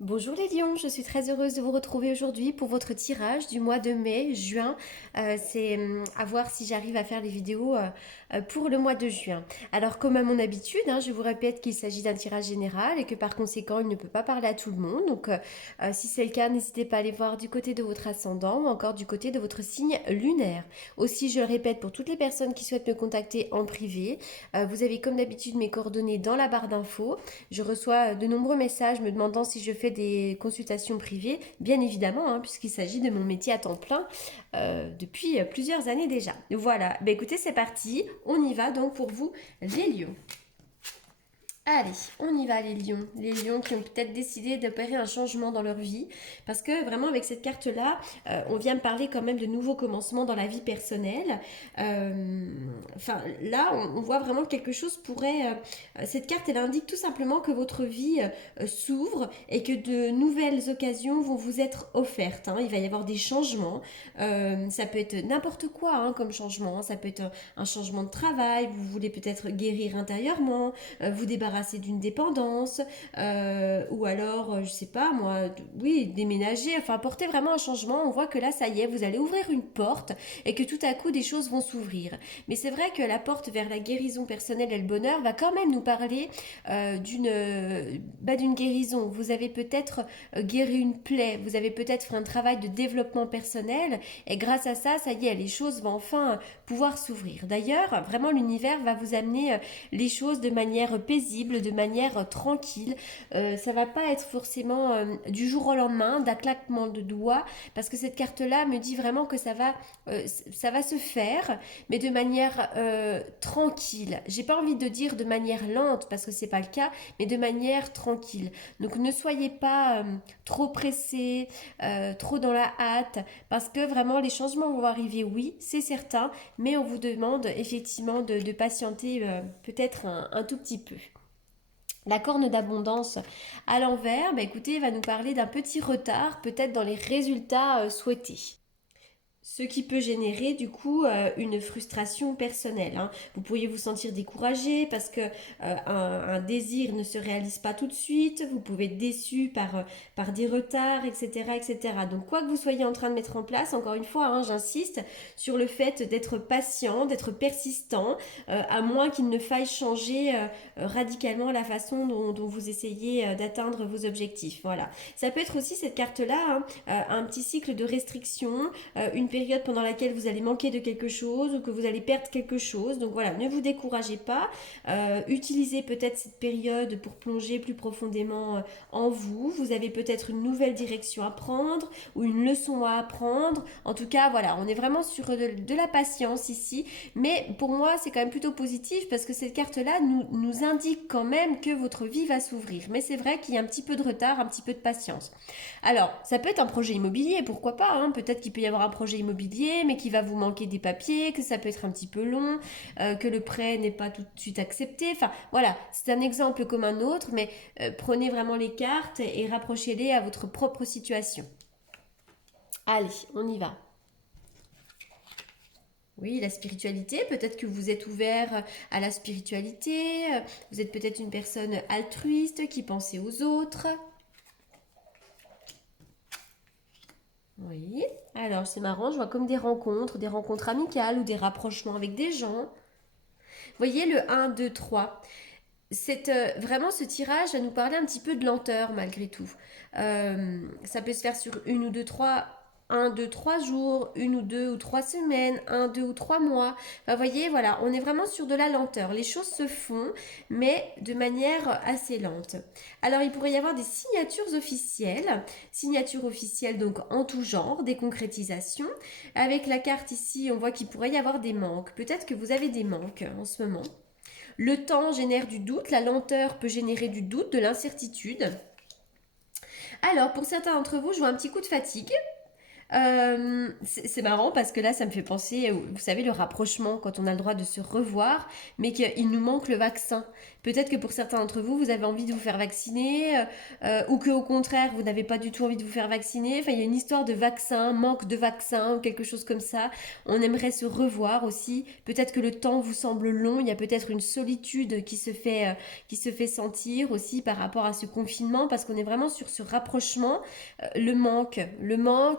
Bonjour les lions, je suis très heureuse de vous retrouver aujourd'hui pour votre tirage du mois de mai, juin. C'est à voir si j'arrive à faire les vidéos pour le mois de juin. Alors comme à mon habitude, je vous répète qu'il s'agit d'un tirage général et que par conséquent il ne peut pas parler à tout le monde. Donc si c'est le cas, n'hésitez pas à aller voir du côté de votre ascendant ou encore du côté de votre signe lunaire. Aussi, je le répète pour toutes les personnes qui souhaitent me contacter en privé, vous avez comme d'habitude mes coordonnées dans la barre d'infos. Je reçois de nombreux messages me demandant si je fais des consultations privées, bien évidemment, puisqu'il s'agit de mon métier à temps plein depuis plusieurs années déjà. Voilà, bah, écoutez, c'est parti, on y va donc pour vous, les lions. Allez, on y va les lions. Les lions qui ont peut-être décidé d'opérer un changement dans leur vie. Parce que vraiment avec cette carte-là, on vient me parler quand même de nouveaux commencements dans la vie personnelle. Enfin, là, on voit vraiment que quelque chose pourrait... cette carte, elle indique tout simplement que votre vie s'ouvre et que de nouvelles occasions vont vous être offertes. Il va y avoir des changements. Ça peut être n'importe quoi comme changement. Ça peut être un changement de travail. Vous voulez peut-être guérir intérieurement, vous débarrasser d'une dépendance, ou alors, je sais pas moi, oui, déménager, enfin apporter vraiment un changement. On voit que là, ça y est, vous allez ouvrir une porte et que tout à coup, des choses vont s'ouvrir. Mais c'est vrai que la porte vers la guérison personnelle et le bonheur va quand même nous parler d'une guérison. Vous avez peut-être guéri une plaie, vous avez peut-être fait un travail de développement personnel et grâce à ça, ça y est, les choses vont enfin pouvoir s'ouvrir. D'ailleurs, vraiment, l'univers va vous amener les choses de manière paisible, de manière tranquille. Ça va pas être forcément du jour au lendemain, d'un claquement de doigts, parce que cette carte-là me dit vraiment que ça va se faire, mais de manière tranquille. J'ai pas envie de dire de manière lente, parce que c'est pas le cas, mais de manière tranquille. Donc ne soyez pas trop pressés, trop dans la hâte, parce que vraiment les changements vont arriver, oui, c'est certain, mais on vous demande effectivement de patienter peut-être un tout petit peu. La corne d'abondance à l'envers, bah écoutez, va nous parler d'un petit retard peut-être dans les résultats souhaités. Ce qui peut générer du coup une frustration personnelle. Vous pourriez vous sentir découragé parce que un désir ne se réalise pas tout de suite, vous pouvez être déçu par des retards, etc., etc. Donc quoi que vous soyez en train de mettre en place, encore une fois, j'insiste sur le fait d'être patient, d'être persistant, à moins qu'il ne faille changer radicalement la façon dont vous essayez d'atteindre vos objectifs. Voilà. Ça peut être aussi cette carte-là, un petit cycle de restriction, une période pendant laquelle vous allez manquer de quelque chose ou que vous allez perdre quelque chose. Donc voilà, ne vous découragez pas. Utilisez peut-être cette période pour plonger plus profondément en vous. Vous avez peut-être une nouvelle direction à prendre ou une leçon à apprendre. En tout cas, voilà, on est vraiment sur de la patience ici. Mais pour moi, c'est quand même plutôt positif parce que cette carte-là nous indique quand même que votre vie va s'ouvrir. Mais c'est vrai qu'il y a un petit peu de retard, un petit peu de patience. Alors, ça peut être un projet immobilier, pourquoi pas, peut-être qu'il peut y avoir un projet immobilier, mais qu'il va vous manquer des papiers, que ça peut être un petit peu long, que le prêt n'est pas tout de suite accepté. Enfin, voilà, c'est un exemple comme un autre, mais prenez vraiment les cartes et rapprochez-les à votre propre situation. Allez, on y va. Oui, la spiritualité, peut-être que vous êtes ouvert à la spiritualité, vous êtes peut-être une personne altruiste qui pense aux autres. Oui. Alors, c'est marrant, je vois comme des rencontres amicales ou des rapprochements avec des gens. Vous voyez le un, 2, 3. C'est vraiment ce tirage va nous parler un petit peu de lenteur malgré tout. Ça peut se faire sur une ou deux, trois, un, deux, trois jours, une ou deux ou trois semaines, un, deux ou trois mois. Enfin, vous voyez, voilà, on est vraiment sur de la lenteur. Les choses se font, mais de manière assez lente. Alors, il pourrait y avoir des signatures officielles donc en tout genre, des concrétisations. Avec la carte ici, on voit qu'il pourrait y avoir des manques. Peut-être que vous avez des manques en ce moment. Le temps génère du doute, la lenteur peut générer du doute, de l'incertitude. Alors, pour certains d'entre vous, je vois un petit coup de fatigue. C'est marrant parce que là, ça me fait penser, vous savez, le rapprochement quand on a le droit de se revoir, mais qu'il nous manque le vaccin. Peut-être que pour certains d'entre vous, vous avez envie de vous faire vacciner ou que au contraire, vous n'avez pas du tout envie de vous faire vacciner. Enfin, il y a une histoire de vaccin, manque de vaccin ou quelque chose comme ça. On aimerait se revoir aussi. Peut-être que le temps vous semble long. Il y a peut-être une solitude qui se fait sentir aussi par rapport à ce confinement parce qu'on est vraiment sur ce rapprochement. Le manque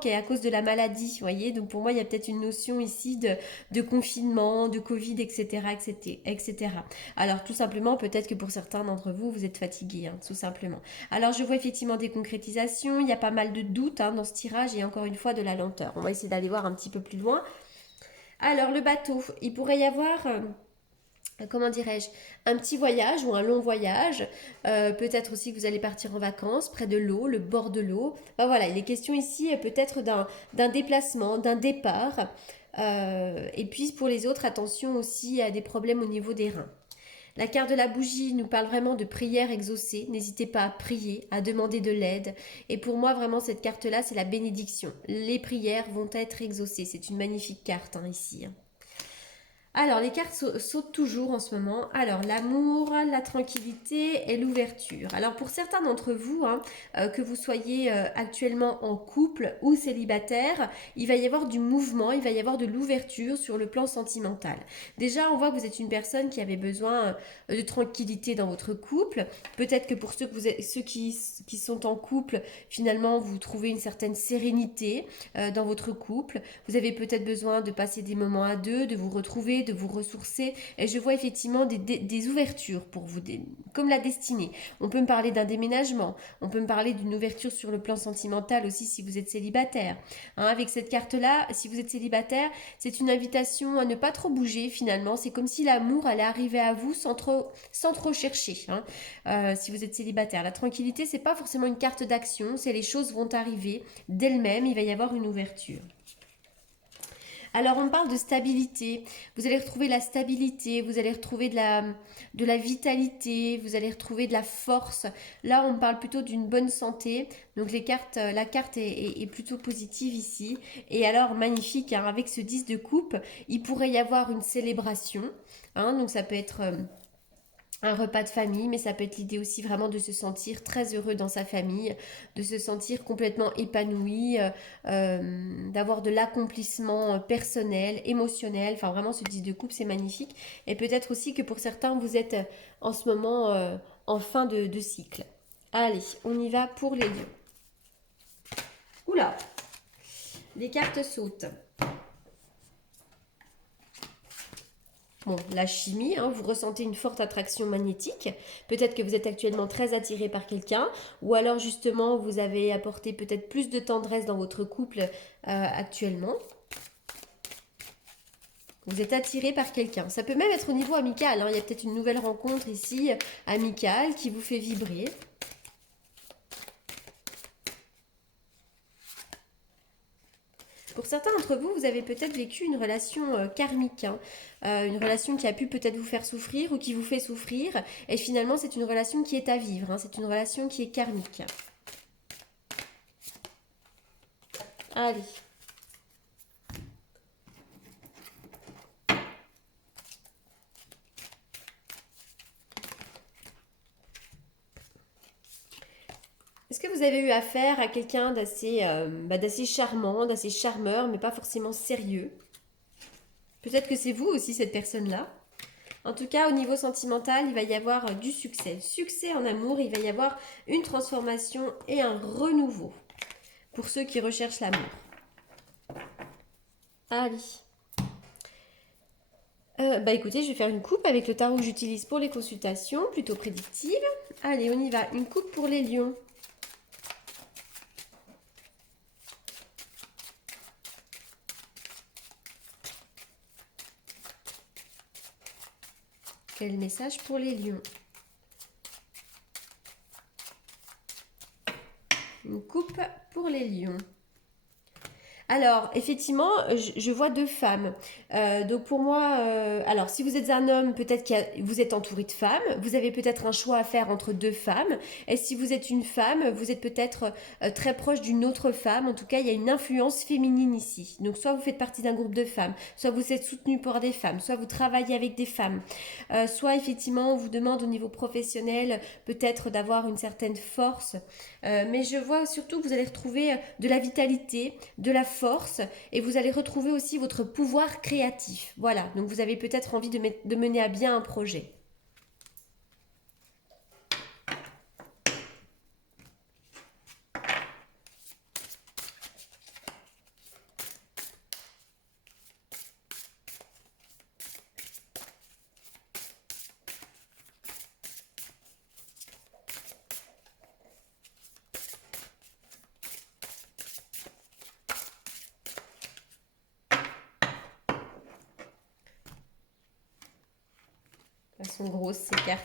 est à cause de la maladie, vous voyez. Donc pour moi, il y a peut-être une notion ici de confinement, de Covid, etc., etc., etc. Alors tout simplement, peut-être que pour certains d'entre vous, vous êtes fatigués, hein, tout simplement. Alors je vois effectivement des concrétisations, il y a pas mal de doutes dans ce tirage et encore une fois de la lenteur. On va essayer d'aller voir un petit peu plus loin. Alors le bateau, il pourrait y avoir... comment dirais-je, un petit voyage ou un long voyage. Peut-être aussi que vous allez partir en vacances près de l'eau, le bord de l'eau. Ben voilà, il est question ici peut-être d'un déplacement, d'un départ. Et puis pour les autres, attention aussi à des problèmes au niveau des reins. La carte de la bougie nous parle vraiment de prière exaucée. N'hésitez pas à prier, à demander de l'aide. Et pour moi, vraiment, cette carte-là, c'est la bénédiction. Les prières vont être exaucées. C'est une magnifique carte ici. Alors, les cartes sautent toujours en ce moment. Alors, l'amour, la tranquillité et l'ouverture. Alors, pour certains d'entre vous, que vous soyez actuellement en couple ou célibataire, il va y avoir du mouvement, il va y avoir de l'ouverture sur le plan sentimental. Déjà, on voit que vous êtes une personne qui avait besoin de tranquillité dans votre couple. Peut-être que pour ceux qui sont en couple, finalement, vous trouvez une certaine sérénité dans votre couple. Vous avez peut-être besoin de passer des moments à deux, de vous retrouver, de vous ressourcer. Et je vois effectivement des ouvertures pour vous, comme la destinée. On peut me parler d'un déménagement, on peut me parler d'une ouverture sur le plan sentimental aussi si vous êtes célibataire. Avec cette carte-là, si vous êtes célibataire, c'est une invitation à ne pas trop bouger finalement. C'est comme si l'amour allait arriver à vous sans trop chercher. Si vous êtes célibataire, la tranquillité, c'est pas forcément une carte d'action, c'est les choses vont arriver d'elles-mêmes, il va y avoir une ouverture. Alors on parle de stabilité, vous allez retrouver la stabilité, vous allez retrouver de la vitalité, vous allez retrouver de la force. Là on parle plutôt d'une bonne santé, donc la carte est plutôt positive ici. Et alors magnifique, avec ce 10 de coupe, il pourrait y avoir une célébration, donc ça peut être... un repas de famille, mais ça peut être l'idée aussi vraiment de se sentir très heureux dans sa famille, de se sentir complètement épanoui, d'avoir de l'accomplissement personnel, émotionnel. Enfin, vraiment, ce 10 de coupe, c'est magnifique. Et peut-être aussi que pour certains, vous êtes en ce moment en fin de cycle. Allez, on y va pour les lions. Oula, les cartes sautent. Bon, la chimie, vous ressentez une forte attraction magnétique. Peut-être que vous êtes actuellement très attiré par quelqu'un, ou alors justement vous avez apporté peut-être plus de tendresse dans votre couple actuellement. Vous êtes attiré par quelqu'un. Ça peut même être au niveau amical. Il y a peut-être une nouvelle rencontre ici, amicale, qui vous fait vibrer. Pour certains d'entre vous, vous avez peut-être vécu une relation karmique, une relation qui a pu peut-être vous faire souffrir ou qui vous fait souffrir. Et finalement, c'est une relation qui est à vivre, c'est une relation qui est karmique. Allez. Est-ce que vous avez eu affaire à quelqu'un d'assez charmant, d'assez charmeur, mais pas forcément sérieux? Peut-être que c'est vous aussi cette personne-là. En tout cas, au niveau sentimental, il va y avoir du succès. Succès en amour, il va y avoir une transformation et un renouveau pour ceux qui recherchent l'amour. Allez. Écoutez, je vais faire une coupe avec le tarot que j'utilise pour les consultations, plutôt prédictive. Allez, on y va. Une coupe pour les lions. Quel message pour les lions? Une coupe pour les lions. Alors, effectivement, je vois deux femmes. Donc pour moi, alors si vous êtes un homme, peut-être que vous êtes entouré de femmes. Vous avez peut-être un choix à faire entre deux femmes. Et si vous êtes une femme, vous êtes peut-être très proche d'une autre femme. En tout cas, il y a une influence féminine ici. Donc soit vous faites partie d'un groupe de femmes, soit vous êtes soutenu par des femmes, soit vous travaillez avec des femmes, soit effectivement on vous demande au niveau professionnel peut-être d'avoir une certaine force. Mais je vois surtout que vous allez retrouver de la vitalité, de la force, et vous allez retrouver aussi votre pouvoir créatif. Voilà, donc vous avez peut-être envie de mener à bien un projet. Elles sont grosses ces cartes.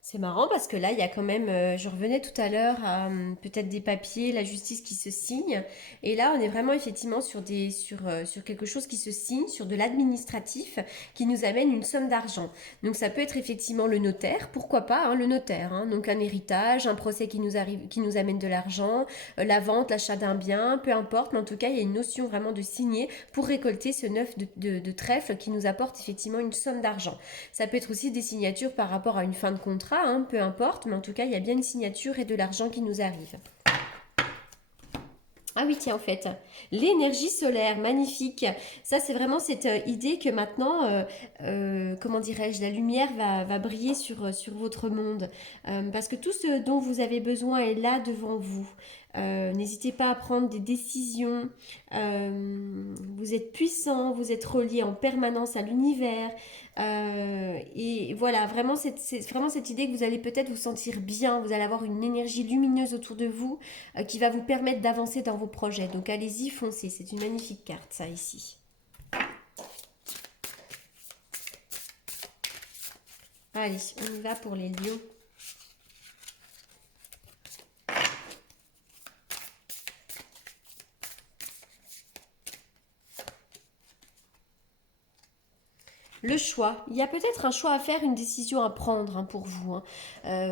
C'est marrant parce que là, il y a quand même, je revenais tout à l'heure à peut-être des papiers, la justice qui se signe. Et là, on est vraiment effectivement sur quelque chose qui se signe, sur de l'administratif, qui nous amène une somme d'argent. Donc ça peut être effectivement le notaire, pourquoi pas, hein, le notaire. Hein. Donc un héritage, un procès qui nous arrive, qui nous amène de l'argent, la vente, l'achat d'un bien, peu importe. Mais en tout cas, il y a une notion vraiment de signer pour récolter ce neuf de trèfle qui nous apporte effectivement une somme d'argent. Ça peut être aussi des signatures par rapport à une fin de contrat, hein, peu importe, mais en tout cas, il y a bien une signature et de l'argent qui nous arrive. Ah oui, tiens, en fait, l'énergie solaire, magnifique. Ça, c'est vraiment cette idée que maintenant, comment dirais-je, la lumière va briller sur votre monde. Parce que tout ce dont vous avez besoin est là devant vous. N'hésitez pas à prendre des décisions. Vous êtes puissant, vous êtes relié en permanence à l'univers. Et voilà, vraiment, c'est vraiment cette idée que vous allez peut-être vous sentir bien. Vous allez avoir une énergie lumineuse autour de vous qui va vous permettre d'avancer dans vos projets. Donc allez-y, foncez. C'est une magnifique carte, ça, ici. Allez, on y va pour les lions. Le choix. Il y a peut-être un choix à faire, une décision à prendre hein, pour vous, hein.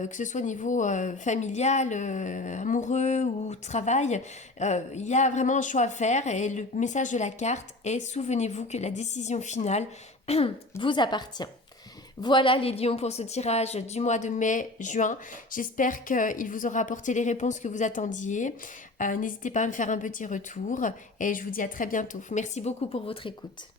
Que ce soit au niveau familial, amoureux ou travail. Il y a vraiment un choix à faire et le message de la carte est souvenez-vous que la décision finale vous appartient. Voilà les lions pour ce tirage du mois de mai-juin. J'espère qu'il vous aura apporté les réponses que vous attendiez. N'hésitez pas à me faire un petit retour et je vous dis à très bientôt. Merci beaucoup pour votre écoute.